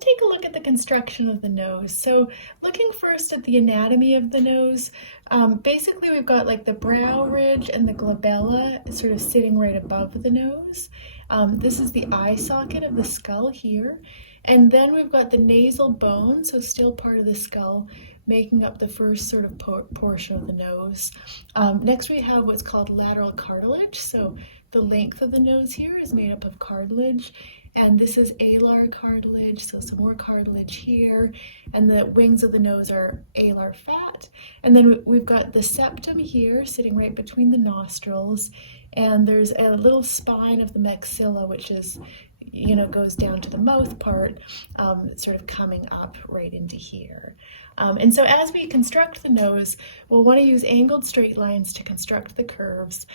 let's take a look at the construction of the nose. So looking first at the anatomy of the nose, basically we've got like the brow ridge and the glabella sort of sitting right above the nose. This is the eye socket of the skull here. And then we've got the nasal bone, so still part of the skull, making up the first sort of portion of the nose. Next we have what's called lateral cartilage. So the length of the nose here is made up of cartilage. And this is alar cartilage, so some more cartilage here. And the wings of the nose are alar fat. And then we've got the septum here sitting right between the nostrils. And there's a little spine of the maxilla, which is, goes down to the mouth part, sort of coming up right into here. And so as we construct the nose, we'll want to use angled straight lines to construct the curves.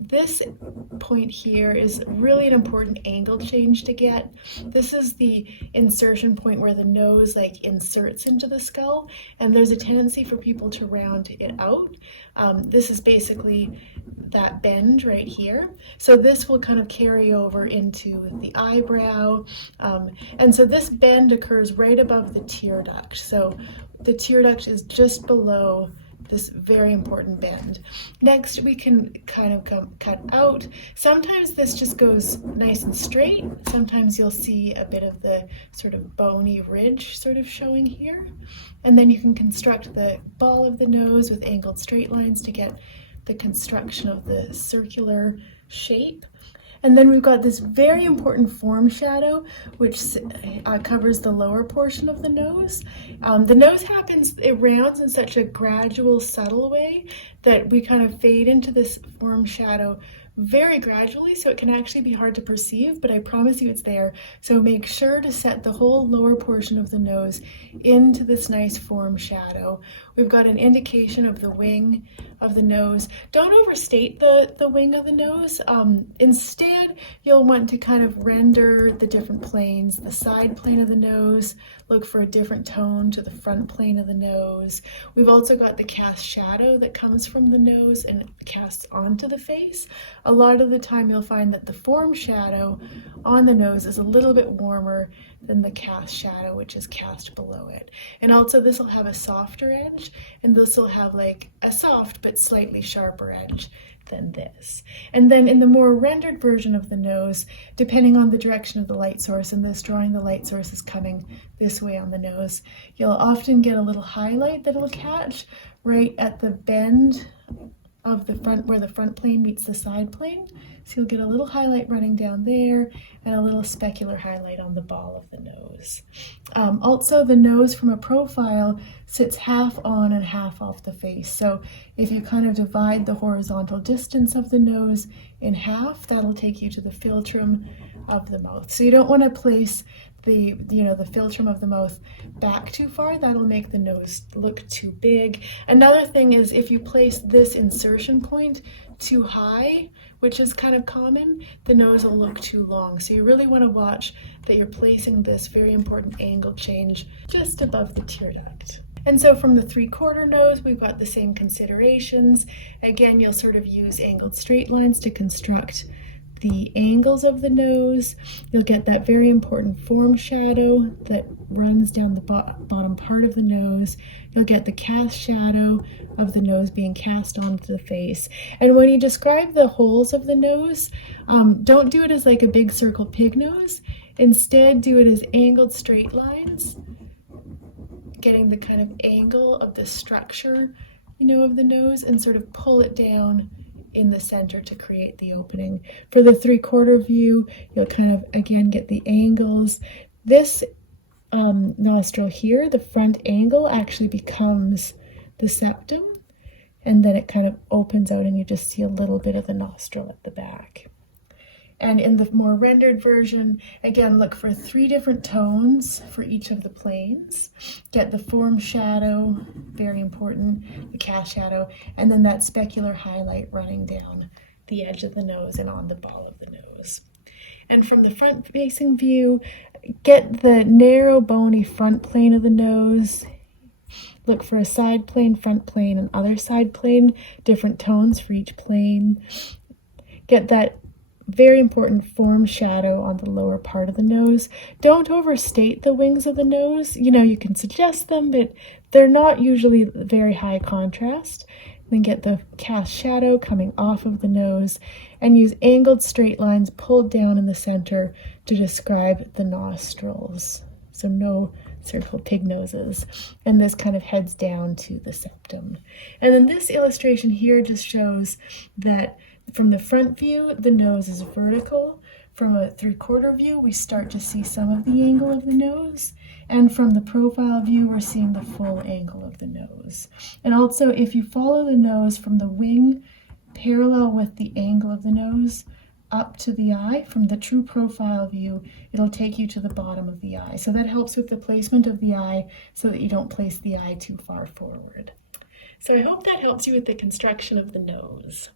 This point here is really an important angle change to get. This is the insertion point where the nose inserts into the skull, and there's a tendency for people to round it out. This is basically that bend right here. So this will kind of carry over into the eyebrow. And so this bend occurs right above the tear duct. So the tear duct is just below this very important bend. Next, we can kind of cut out. Sometimes this just goes nice and straight. Sometimes you'll see a bit of the sort of bony ridge sort of showing here. And then you can construct the ball of the nose with angled straight lines to get the construction of the circular shape. And then we've got this very important form shadow, which covers the lower portion of the nose. The nose it rounds in such a gradual, subtle way that we kind of fade into this form shadow very gradually, so it can actually be hard to perceive, but I promise you it's there. So make sure to set the whole lower portion of the nose into this nice form shadow. We've got an indication of the wing of the nose. Don't overstate the wing of the nose. Instead, you'll want to kind of render the different planes. The side plane of the nose, look for a different tone to the front plane of the nose. We've also got the cast shadow that comes from the nose and casts onto the face. A lot of the time you'll find that the form shadow on the nose is a little bit warmer than the cast shadow, which is cast below it. And also this will have a softer edge, and this will have like a soft but slightly sharper edge than this. And then in the more rendered version of the nose, depending on the direction of the light source, in this drawing the light source is coming this way on the nose, you'll often get a little highlight that will catch right at the bend of the front, where the front plane meets the side plane. So you'll get a little highlight running down there and a little specular highlight on the ball of the nose. Also, the nose from a profile sits half on and half off the face. So if you kind of divide the horizontal distance of the nose in half, that'll take you to the philtrum of the mouth. So you don't want to place the philtrum of the mouth back too far. That'll make the nose look too big. Another thing is if you place this insertion point too high, which is kind of common, the nose will look too long. So you really want to watch that you're placing this very important angle change just above the tear duct. And so from the 3/4 nose, we've got the same considerations. Again, you'll sort of use angled straight lines to construct the angles of the nose. You'll get that very important form shadow that runs down the bottom part of the nose. You'll get the cast shadow of the nose being cast onto the face. And when you describe the holes of the nose, don't do it as like a big circle pig nose. Instead, do it as angled straight lines, getting the kind of angle of the structure, of the nose, and sort of pull it down in the center to create the opening. For the 3/4 view, you'll kind of again get the angles. This nostril here, the front angle, actually becomes the septum, and then it kind of opens out and you just see a little bit of the nostril at the back. And in the more rendered version, again, look for 3 different tones for each of the planes. Get the form shadow, very important, the cast shadow, and then that specular highlight running down the edge of the nose and on the ball of the nose. And from the front-facing view, get the narrow, bony front plane of the nose. Look for a side plane, front plane, and other side plane, different tones for each plane. Get that very important, form shadow on the lower part of the nose. Don't overstate the wings of the nose. You can suggest them, but they're not usually very high contrast. Then get the cast shadow coming off of the nose and use angled straight lines pulled down in the center to describe the nostrils. So no circle pig noses. And this kind of heads down to the septum. And then this illustration here just shows that from the front view, the nose is vertical. From a 3/4 view, we start to see some of the angle of the nose. And from the profile view, we're seeing the full angle of the nose. And also, if you follow the nose from the wing parallel with the angle of the nose up to the eye, from the true profile view, it'll take you to the bottom of the eye. So that helps with the placement of the eye so that you don't place the eye too far forward. So I hope that helps you with the construction of the nose.